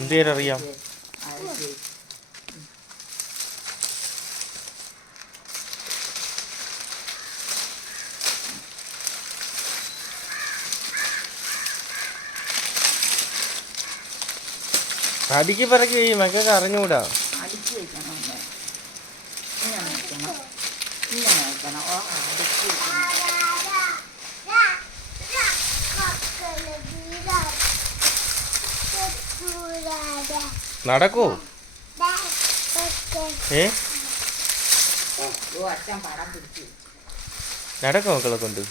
എന്തേരറിയാം. അടിക്ക് പറക്കി മക്കൾക്ക് അറിഞ്ഞൂടാ. അടിച്ച് വെക്കണം. ഇങ്ങനെ വെക്കണം, ഇങ്ങനെ വെക്കണം. ഓ അടിച്ച് വെക്കണം. നടക്കൂ. അച്ഛൻ പടം പിടിച്ചു നടക്കോ മക്കളെ കൊണ്ട്.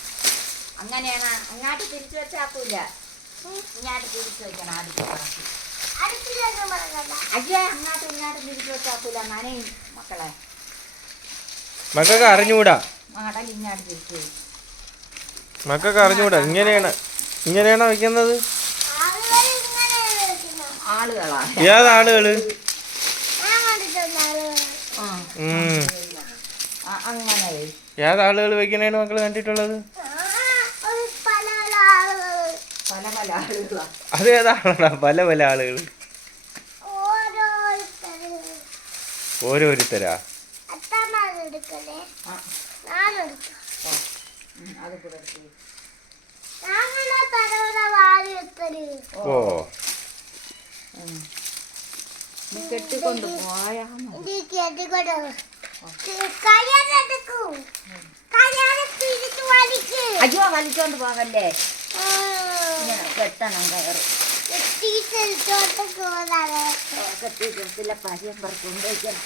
അങ്ങനെയാണ്. അങ്ങാട്ട് തിരിച്ചു വെച്ചാക്കൂല, ഇങ്ങാട്ട് തിരിച്ചു വെക്കണം. അടിച്ച് പറക്കി അയ്യേ അങ്ങാട്ടും ഇങ്ങാട്ടും തിരിച്ചു വെച്ചാക്കൂല, നനയും മക്കളെ. മക്കൾക്ക് അറിഞ്ഞൂടാ. മടൽ ഇങ്ങാട്ട് തിരിച്ചു വെച്ചു. മക്കൾക്ക് അറിഞ്ഞൂടാ. ഇങ്ങനെയാണോ വെക്കുന്നത്? ആളുകളാ. ഏതാളുകള്? അങ്ങനെ ഏതാളുകൾ വെക്കണേണ് മക്കള് കണ്ടിട്ടുള്ളത്? പല പല ആളുകളാ. അതേതാണോ പല പല ആളുകൾ? ഓരോരുത്തരാ? ഓ കെട്ടിക്കൊണ്ട് പോയാ അയ്യോ വലിച്ചോണ്ട് പോകല്ലേ. ഇങ്ങനെ കെട്ടണം കയറ്. കെട്ടില്ല പരിയം പറക്കൊണ്ട് വയ്ക്കണം.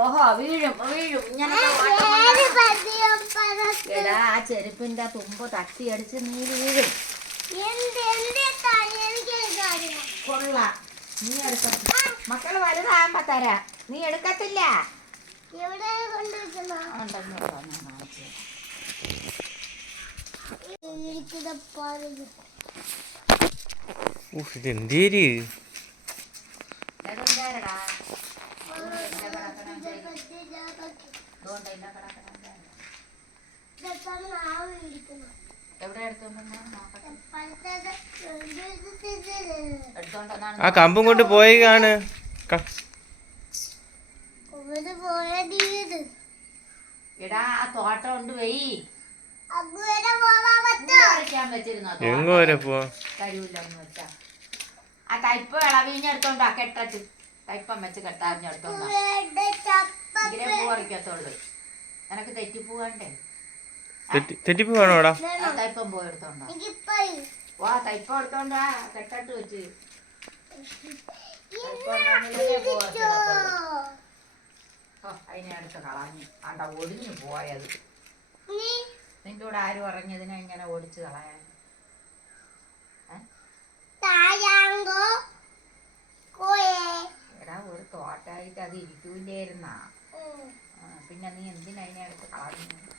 ഓഹോ വീഴും വീഴും. എടാ ആ ചെരുപ്പിന്റെ തുമ്പ് തട്ടിയടിച്ച് നീ വീഴും. കൊള്ളാം. നീ എടുക്ക. മക്കള് വലുതാകുമ്പോ തരാ. നീ എടുക്കത്തില്ല. ഇതെന്തേര്? ആ കമ്പും കൊണ്ട് പോയി കാണ്. എടാ ആ തോട്ടം ഉണ്ട് വെയ്. എങ്ങോ വരെ പോവാ? തരൂല്ലെന്ന് വെച്ചാ ആ തൈപ്പ് ഇളവിഞ്ഞെടുത്തോണ്ടാ കെട്ടിട്ട് തൈപ്പം വെച്ച് കെട്ടാറിഞ്ഞെടുത്തോണ്ടാ ഇങ്ങനെ പൂവറിക്കത്തുള്ളു. എനക്ക് തെറ്റിപ്പൂ വേണ്ടേ? തെറ്റിപ്പൂ വേണോടാ? തൈപ്പം പോയെടുത്തോണ്ടാ. വാ തൈപ്പം എടുത്തോണ്ടാ കെട്ടിട്ട് വെച്ച്. അതിനെ അടുത്ത് കളഞ്ഞു ആണ്ട ഒടിഞ്ഞു പോയത്. നിന്റെ കൂടെ ആര് പറഞ്ഞതിനെ ഇങ്ങനെ ഓടിച്ച് കളയാൻ? എടാ ഒരു തോട്ടായിട്ട് അത് ഇരിക്കൂലായിരുന്നാ. പിന്നെ നീ എന്തിനാ അതിനെ അടുത്ത് കളഞ്ഞു?